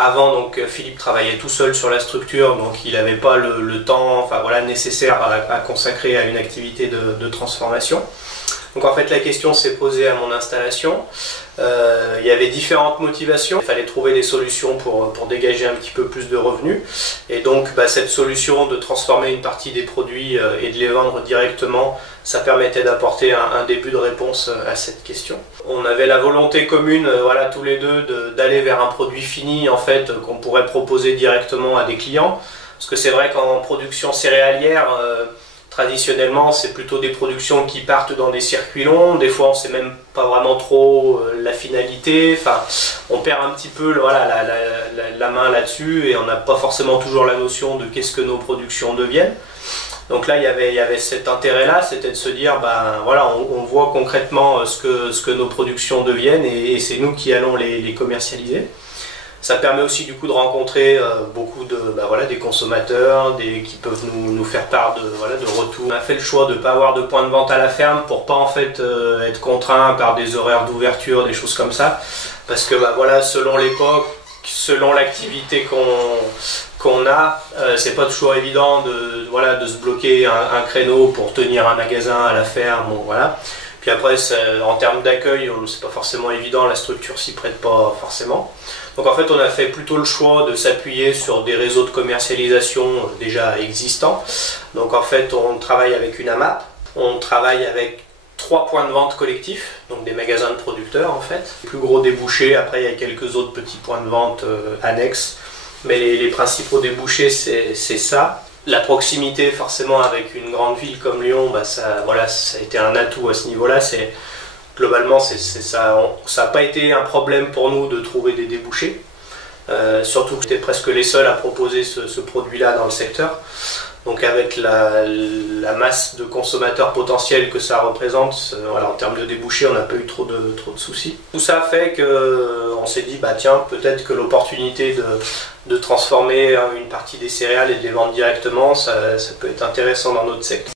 Avant, donc, Philippe travaillait tout seul sur la structure, donc il n'avait pas le temps, enfin, voilà, nécessaire à consacrer à une activité de transformation. Donc en fait la question s'est posée à mon installation. Il y avait différentes motivations. Il fallait trouver des solutions pour dégager un petit peu plus de revenus. Et donc cette solution de transformer une partie des produits et de les vendre directement, ça permettait d'apporter un début de réponse à cette question. On avait la volonté commune, voilà, tous les deux, d'aller vers un produit fini en fait, qu'on pourrait proposer directement à des clients. Parce que c'est vrai qu'en production céréalière, traditionnellement, c'est plutôt des productions qui partent dans des circuits longs. Des fois, on ne sait même pas vraiment trop la finalité. Enfin, on perd un petit peu voilà, la main là-dessus et on n'a pas forcément toujours la notion de qu'est-ce que nos productions deviennent. Donc là, il y avait cet intérêt-là, c'était de se dire, voilà, on voit concrètement ce que nos productions deviennent et c'est nous qui allons les commercialiser. Ça permet aussi du coup de rencontrer beaucoup voilà, des consommateurs qui peuvent nous faire part de retours. On a fait le choix de ne pas avoir de point de vente à la ferme pour pas en fait être contraint par des horaires d'ouverture, des choses comme ça. Parce que voilà, selon l'époque, selon l'activité qu'on a, c'est pas toujours évident de se bloquer un créneau pour tenir un magasin à la ferme. Bon, voilà. Puis après, en termes d'accueil, c'est pas forcément évident, la structure s'y prête pas forcément. Donc en fait, on a fait plutôt le choix de s'appuyer sur des réseaux de commercialisation déjà existants. Donc en fait, on travaille avec une AMAP, on travaille avec 3 points de vente collectifs, donc des magasins de producteurs en fait. Les plus gros débouchés, après il y a quelques autres petits points de vente annexes, mais les principaux débouchés, c'est ça. La proximité forcément avec une grande ville comme Lyon, ça a été un atout à ce niveau-là. Globalement, ça n'a pas été un problème pour nous de trouver des débouchés. Surtout que c'était presque les seuls à proposer ce produit-là dans le secteur. Donc avec la masse de consommateurs potentiels que ça représente, voilà, en termes de débouchés, on n'a pas eu trop de soucis. Tout ça fait qu'on s'est dit, tiens, peut-être que l'opportunité de transformer une partie des céréales et de les vendre directement, ça peut être intéressant dans notre secteur.